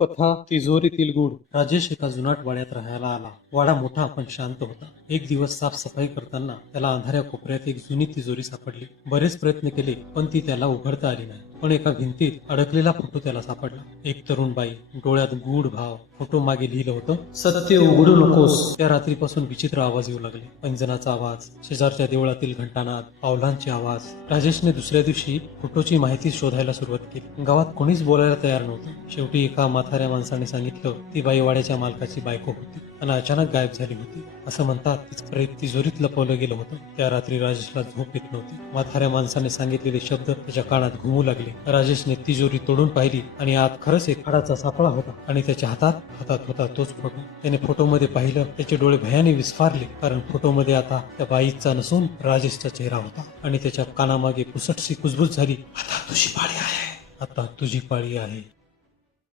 कथा तिजोरीतील गुढ. राजेश एका जुनाट वाड्यात राहायला आला. वाडा मोठा पण शांत होता. एक दिवस साफसफाई करताना त्याला अंधाऱ्या कोपऱ्यात एक जुनी तिजोरी सापडली. बरेच प्रयत्न केले पण ती त्याला उघडता आली नाही. पण एका भिंतीत अडकलेला फोटो त्याला सापडला. एक तरुण बाई, डोळ्यात गूढ भाव. फोटो मागे लिहिलं होतं, सत्य उघडू नकोस. त्या रात्रीपासून विचित्र आवाज येऊ लागले. पैंजनाचा आवाज, शेजारच्या देवळातील घंटानाद, पावलांचे आवाज. राजेशने दुसऱ्या दिवशी फोटोची माहिती शोधायला सुरुवात केली. गावात कोणीच बोलायला तयार नव्हतं. शेवटी एका म्हाताऱ्या माणसाने सांगितलं ती बाई वाड्याच्या मालकाची बायको होती आणि अचानक गायब झाली होती. असं म्हणतात तिचं प्रेत तिजोरीत लपवलं गेलं होतं. त्या रात्री राजेशला झोप येत नव्हती. म्हाताऱ्या माणसाने सांगितलेले शब्द त्याच्या कानात घुमू लागले. राजेशने तिजोरी तोडून पाहिली आणि आत खरंच एक हाडाचा सापळा होता आणि त्याच्या हातात होता तोच फोटो. त्याने फोटोमध्ये पाहिलं. त्याचे डोळे भयाने विस्फारले, कारण फोटोमध्ये आता त्या बाईचा नसून राजेशचा चेहरा होता आणि त्याच्या कानामागे पुसटशी कुजबूज झाली. आता तुझी पाळी आहे, आता तुझी पाळी आहे.